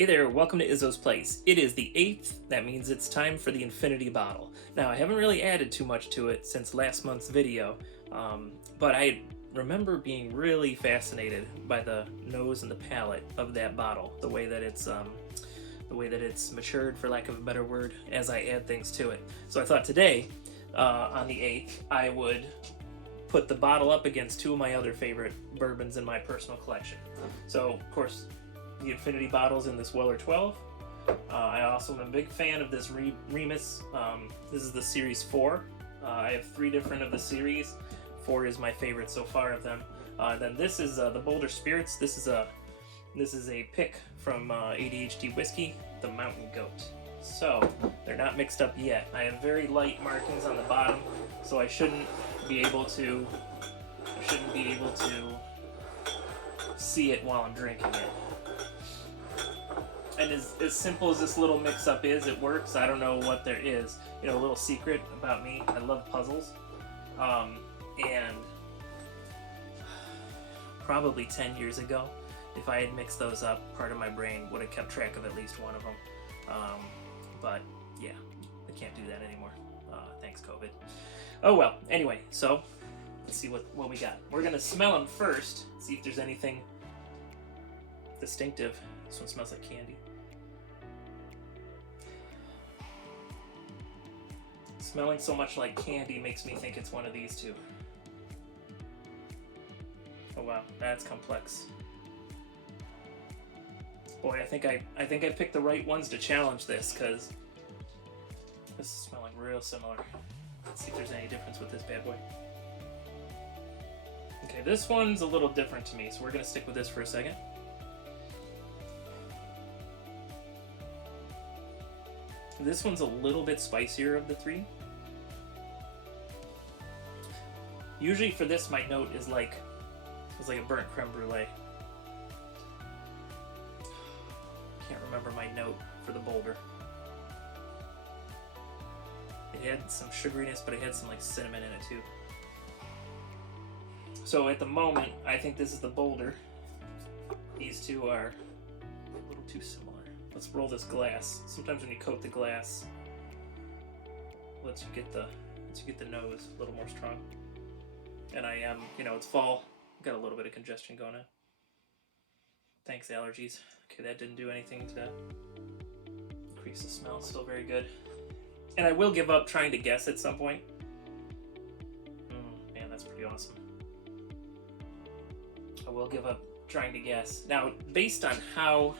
Hey there, welcome to Izzo's Place. It is the 8th, that means it's time for the Infinity Bottle. Now, I haven't really added too much to it since last month's video, but I remember being really fascinated by the nose and the palate of that bottle, the way that it's matured, for lack of a better word, as I add things to it. So I thought today, on the 8th, I would put the bottle up against two of my other favorite bourbons in my personal collection. So, of course, the Infinity bottles in this Weller 12. I also am a big fan of this Remus. This is the Series 4. I have 3 different of the series. 4 is my favorite so far of them. Then this is the Boulder Spirits. This is a pick from ADHD Whiskey, the Mountain Goat. So they're not mixed up yet. I have very light markings on the bottom, so I shouldn't be able to see it while I'm drinking it. And as simple as this little mix-up is, it works. I don't know what there is. You know, a little secret about me, I love puzzles. And probably 10 years ago, if I had mixed those up, part of my brain would have kept track of at least one of them. But yeah, I can't do that anymore. Thanks, COVID. Oh well, anyway, so let's see what we got. We're gonna smell them first, see if there's anything distinctive. This one smells like candy. Smelling so much like candy makes me think it's one of these two. Oh wow, that's complex. Boy, I think I picked the right ones to challenge this, because this is smelling real similar. Let's see if there's any difference with this bad boy. Okay, this one's a little different to me, so we're gonna stick with this for a second. This one's a little bit spicier of the 3. Usually for this, my note is like a burnt creme brulee. Can't remember my note for the Boulder. It had some sugariness, but it had some like cinnamon in it too. So at the moment, I think this is the Boulder. These two are a little too similar. Let's roll this glass. Sometimes when you coat the glass, lets you get the nose a little more strong. And I am, it's fall. Got a little bit of congestion going on. Thanks, allergies. Okay, that didn't do anything to increase the smell. It's still very good. And I will give up trying to guess at some point. Man, that's pretty awesome. I will give up trying to guess. Now, based on how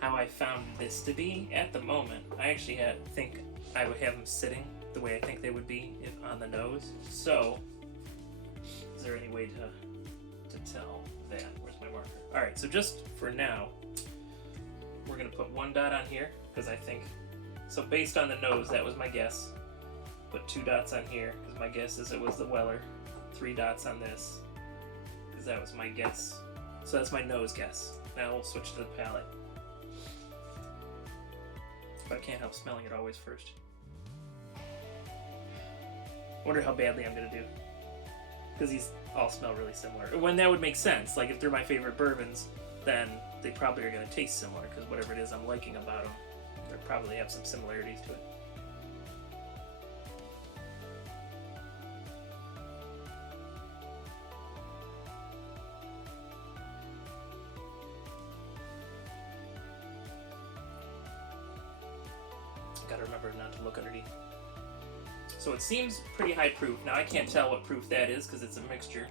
I found this to be at the moment, I actually think I would have them sitting the way I think they would be on the nose. So, is there any way to tell that? Where's my marker? All right, so just for now, we're gonna put 1 dot on here, because I think, so based on the nose, that was my guess. Put 2 dots on here, because my guess is it was the Weller. 3 dots on this, because that was my guess. So that's my nose guess. Now we'll switch to the palate. But I can't help smelling it always first. Wonder how badly I'm gonna do. Because these all smell really similar. When that would make sense, like if they're my favorite bourbons, then they probably are gonna taste similar, because whatever it is I'm liking about them, they probably have some similarities to it. Gotta remember not to look underneath. So it seems pretty high proof. Now I can't tell what proof that is because it's a mixture.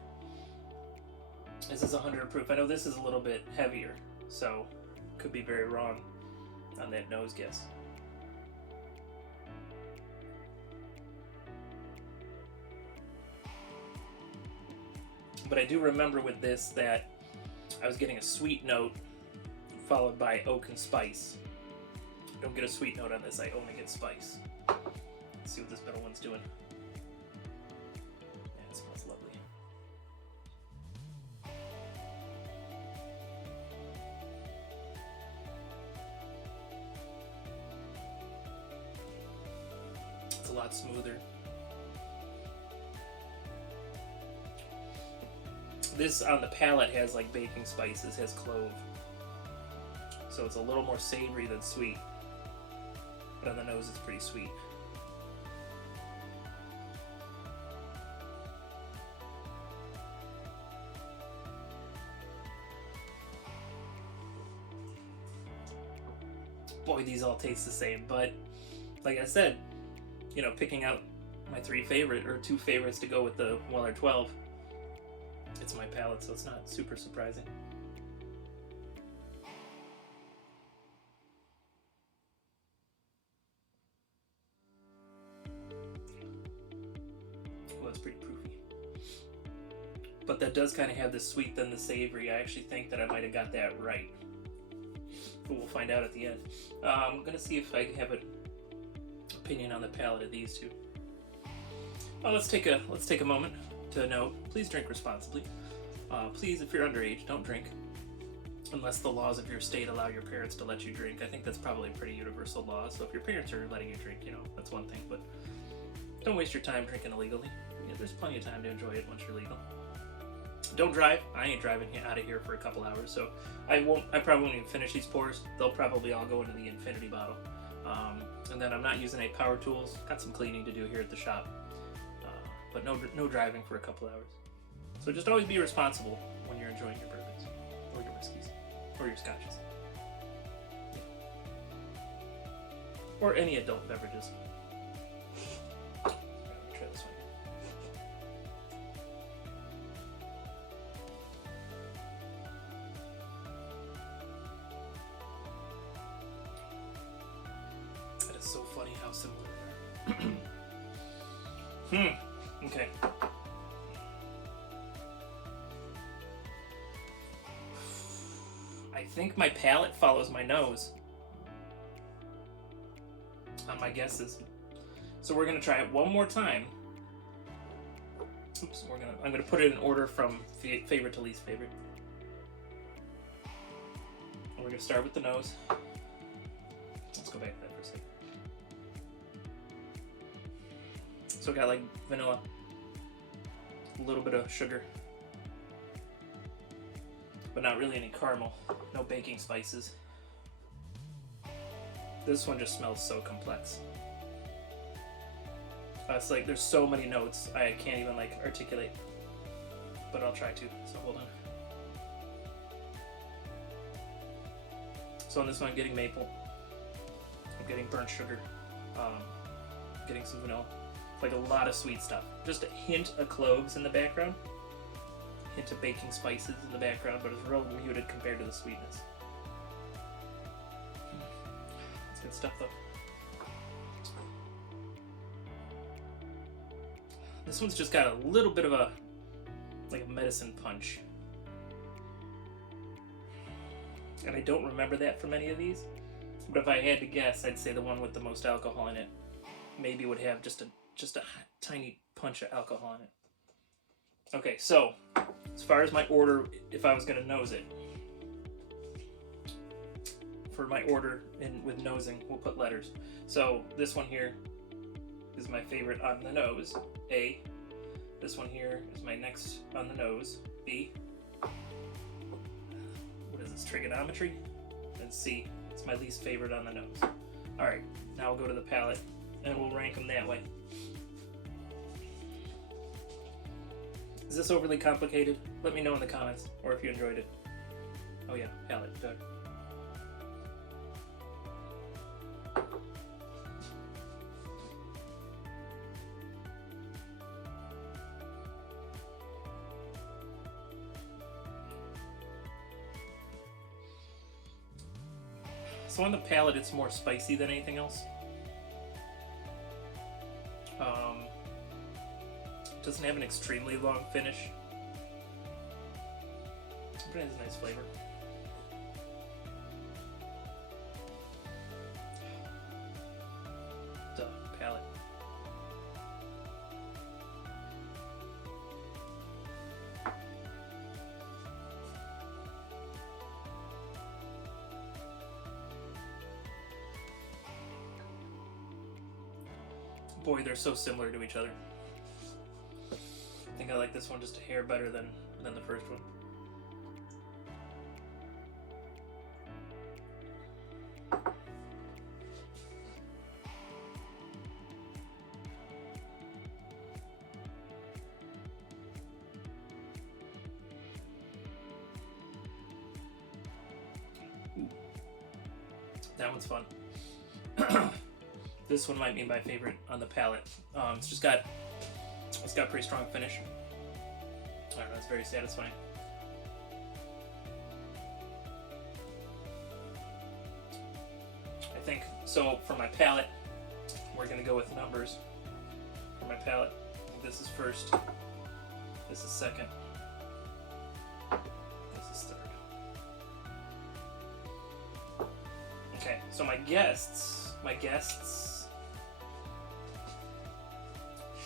This is 100 proof. I know this is a little bit heavier, so could be very wrong on that nose guess. But I do remember with this that I was getting a sweet note followed by oak and spice. I don't get a sweet note on this, I only get spice. Let's see what this middle one's doing. Yeah, it smells lovely. It's a lot smoother. This on the palate has like baking spices, has clove. So it's a little more savory than sweet. But on the nose, it's pretty sweet. Boy, these all taste the same, but like I said, you know, picking out my two favorites to go with the Weller 12, it's my palate, so it's not super surprising. Well, it's pretty proofy. But that does kind of have the sweet then the savory. I actually think that I might have got that right. But we'll find out at the end. I'm gonna see if I have an opinion on the palate of these two. Oh, let's take a moment to note. Please drink responsibly. Please, if you're underage, don't drink unless the laws of your state allow your parents to let you drink. I think that's probably a pretty universal law. So if your parents are letting you drink, you know, that's one thing. But don't waste your time drinking illegally. Yeah, there's plenty of time to enjoy it once you're legal. Don't drive. I ain't driving out of here for a couple hours, so I probably won't even finish these pours. They'll probably all go into the infinity bottle. And then I'm not using any power tools. Got some cleaning to do here at the shop. But no driving for a couple hours. So just always be responsible when you're enjoying your bourbons, or your whiskeys, or your scotches. Or any adult beverages. Let me try this one. That is so funny how similar they are. Okay. I think my palate follows my nose on my guesses. So we're gonna try it one more time. Oops, I'm gonna put it in order from favorite to least favorite. And we're gonna start with the nose. Let's go back to that for a second. So I got like vanilla, a little bit of sugar, but not really any caramel, no baking spices. This one just smells so complex. It's like there's so many notes I can't even like articulate, but I'll try to, so hold on. So on this one I'm getting maple, I'm getting burnt sugar, getting some vanilla, like a lot of sweet stuff. Just a hint of cloves in the background, hint of baking spices in the background, but it's real muted compared to the sweetness. It's good stuff though. This one's just got a little bit of a medicine punch. And I don't remember that from any of these. But if I had to guess, I'd say the one with the most alcohol in it maybe would have just a tiny punch of alcohol in it. Okay, so as far as my order, if I was going to nose it, for my order with nosing, we'll put letters. So this one here is my favorite on the nose, A. This one here is my next on the nose, B. What is this, trigonometry? And C. It's my least favorite on the nose. Alright, now we'll go to the palate, and we'll rank them that way. Is this overly complicated? Let me know in the comments, or if you enjoyed it. Oh yeah, palate, good. So on the palate, it's more spicy than anything else. Doesn't have an extremely long finish, but it has a nice flavor. The palate. Boy, they're so similar to each other. I think I like this one just a hair better than the first one. That one's fun. This one might be my favorite on the palate. It's got pretty strong finish. I don't know, it's very satisfying. I think, so for my palate, we're gonna go with numbers. For my palate, this is first, this is second, this is third. Okay, so my guests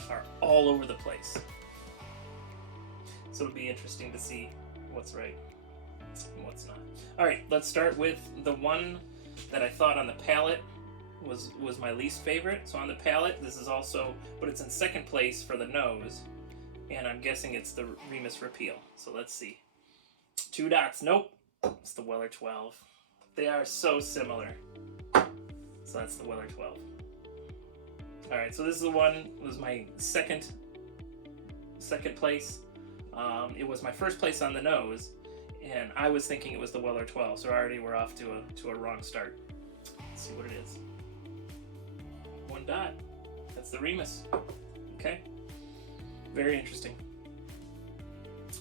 are all over the place. So it'll be interesting to see what's right and what's not. Alright, let's start with the one that I thought on the palate was my least favorite. So on the palate, this is also, but it's in second place for the nose, and I'm guessing it's the Remus Repeal. So let's see. 2 dots, nope, it's the Weller 12. They are so similar. So that's the Weller 12. Alright, so this is the one, it was my second place. It was my first place on the nose, and I was thinking it was the Weller 12, so already we're off to a wrong start. Let's see what it is. 1 dot. That's the Remus. Okay. Very interesting.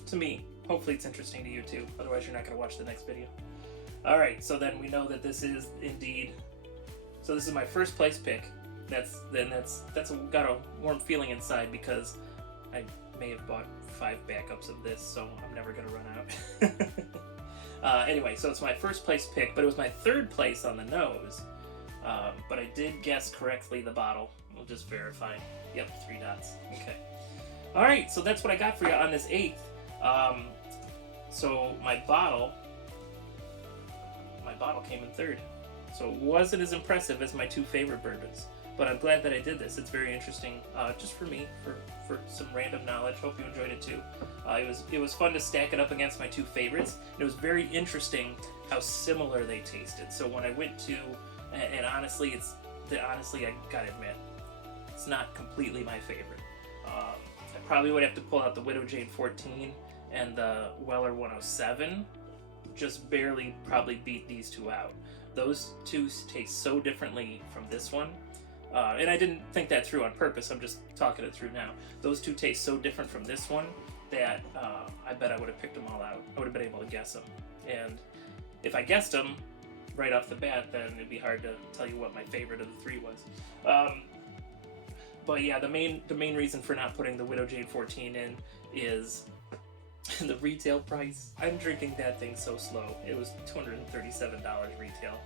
To me. Hopefully it's interesting to you too. Otherwise you're not going to watch the next video. Alright, so then we know that this is indeed... So this is my first place pick. That's got a warm feeling inside because I may have bought 5 backups of this, so I'm never going to run out. Anyway, so it's my first place pick, but it was my third place on the nose. But I did guess correctly the bottle. We'll just verify. Yep, 3 dots. Okay. Alright, so that's what I got for you on this 8th. So my bottle came in third. So it wasn't as impressive as my 2 favorite bourbons. But I'm glad that I did this. It's very interesting, just for me, for some random knowledge. Hope you enjoyed it too. It was fun to stack it up against my 2 favorites. And it was very interesting how similar they tasted. So when I went to, and honestly, I gotta admit, it's not completely my favorite. I probably would have to pull out the Widow Jade 14 and the Weller 107. Just barely probably beat these 2 out. Those 2 taste so differently from this one. And I didn't think that through on purpose, I'm just talking it through now. Those 2 taste so different from this one that I bet I would have picked them all out. I would have been able to guess them. And if I guessed them right off the bat, then it'd be hard to tell you what my favorite of the 3 was. But yeah, the main reason for not putting the Widow Jade 14 in is the retail price. I'm drinking that thing so slow. It was $237 retail.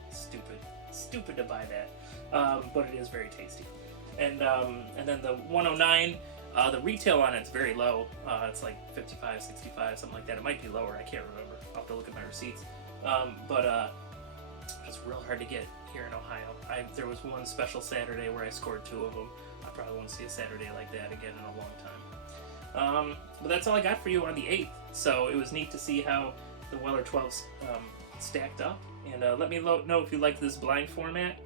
Stupid to buy that. But it is very tasty. And then the 109, the retail on it's very low. It's like 55, 65, something like that. It might be lower, I can't remember. I'll have to look at my receipts. But it's real hard to get here in Ohio. There was one special Saturday where I scored 2 of them. I probably won't see a Saturday like that again in a long time. But that's all I got for you on the 8th. So it was neat to see how the Weller 12s stacked up. And let me know if you like this blind format.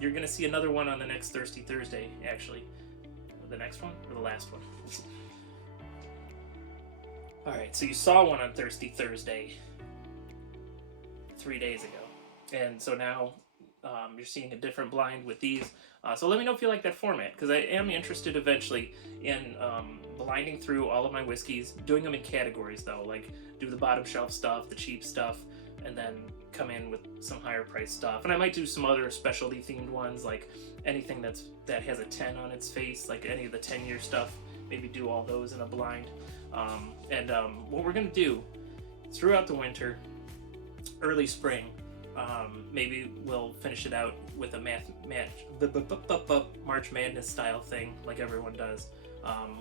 You're going to see another one on the next Thirsty Thursday, actually. The next one or the last one? Alright, so you saw one on Thirsty Thursday 3 days ago. And so now you're seeing a different blind with these. So let me know if you like that format, because I am interested eventually in blinding through all of my whiskeys, doing them in categories though, like do the bottom shelf stuff, the cheap stuff, and then come in with some higher price stuff. And I might do some other specialty themed ones, like anything that has a 10 on its face, like any of the 10-year stuff, maybe do all those in a blind. What we're gonna do throughout the winter, early spring, maybe we'll finish it out with a March Madness style thing, like everyone does.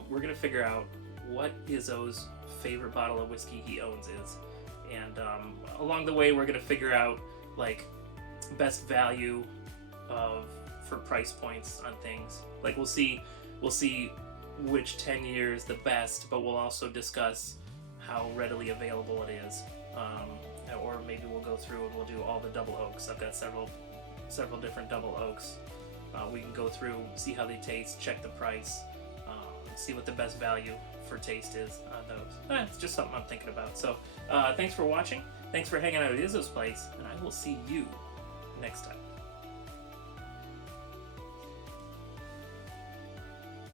We're gonna figure out what Izzo's favorite bottle of whiskey he owns is, and along the way we're gonna figure out like best value for price points on things. Like we'll see which 10 years the best, but we'll also discuss how readily available it is. Or maybe we'll go through and we'll do all the double oaks. I've got several different double oaks. We can go through, see how they taste, check the price, see what the best value for taste is on those. It's just something I'm thinking about. So thanks for watching. Thanks for hanging out at Izzo's place, and I will see you next time.